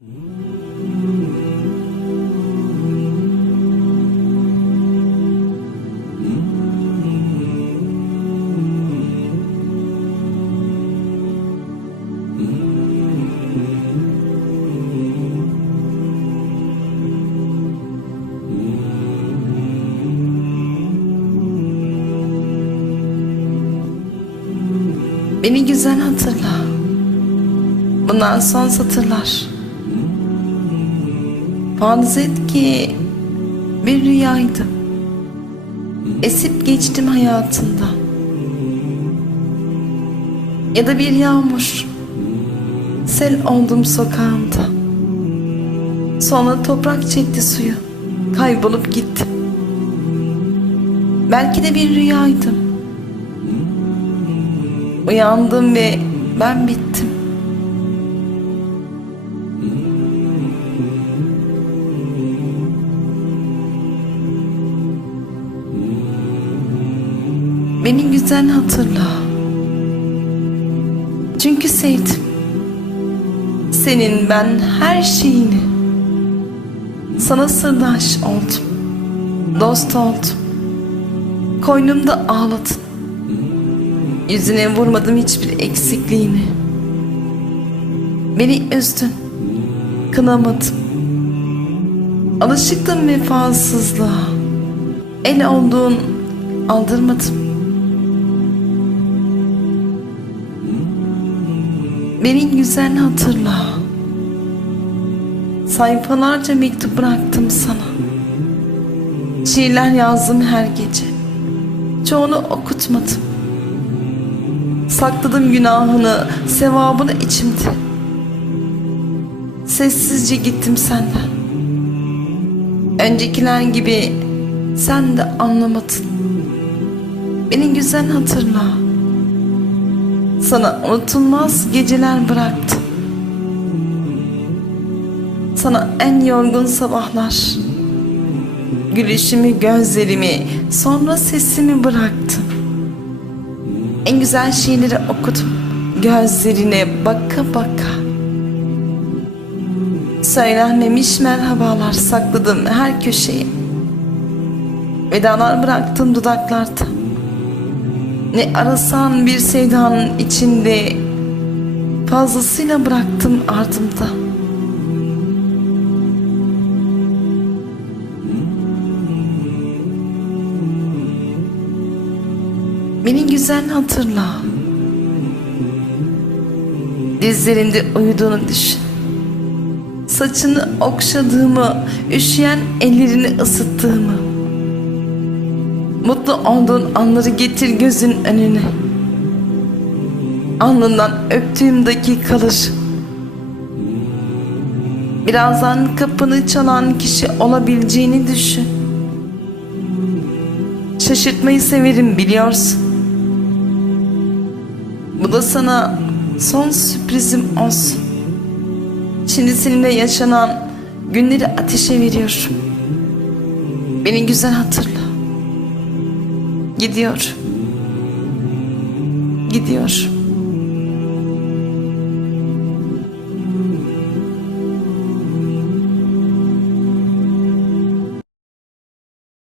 Beni güzel hatırla. Bundan son satırlar. Farz et ki bir rüyaydı. Esip geçtim hayatında. Ya da bir yağmur. Sel oldum sokağında. Sonra toprak çekti suyu. Kaybolup gittim. Belki de bir rüyaydım. Uyandım ve ben bittim. Beni güzel hatırla. Çünkü sevdim. Senin ben her şeyini. Sana sırdaş oldum. Dost oldum. Koynumda ağladın. Yüzüne vurmadım hiçbir eksikliğini. Beni üzdün. Kınamadım. Alışıktım vefasızlığa. El olduğun aldırmadım. Beni güzel hatırla. Sayfalarca mektup bıraktım sana. Şiirler yazdım her gece. Çoğunu okutmadım. Sakladım günahını, sevabını içimde. Sessizce gittim senden. Öncekiler gibi sen de anlamadın. Beni güzel hatırla. Sana unutulmaz geceler bıraktım. Sana en yorgun sabahlar. Gülüşümü, gözlerimi, sonra sesimi bıraktım. En güzel şeyleri okudum. Gözlerine baka baka. Söylenmemiş merhabalar sakladım her köşeye. Vedalar bıraktım dudaklarda. Ne arasan bir sevdanın içinde fazlasıyla bıraktım ardımda. Beni güzel hatırla. Dizlerinde uyuduğunu düşün. Saçını okşadığımı, üşüyen ellerini ısıttığımı. Mutlu olduğun anları getir gözün önüne. Alnından öptüğüm dakikalar. Birazdan kapını çalan kişi olabileceğini düşün. Şaşırtmayı severim biliyorsun. Bu da sana son sürprizim olsun. Şimdi seninle yaşanan günleri ateşe veriyorum. Beni güzel hatırla. Gidiyor. Gidiyor.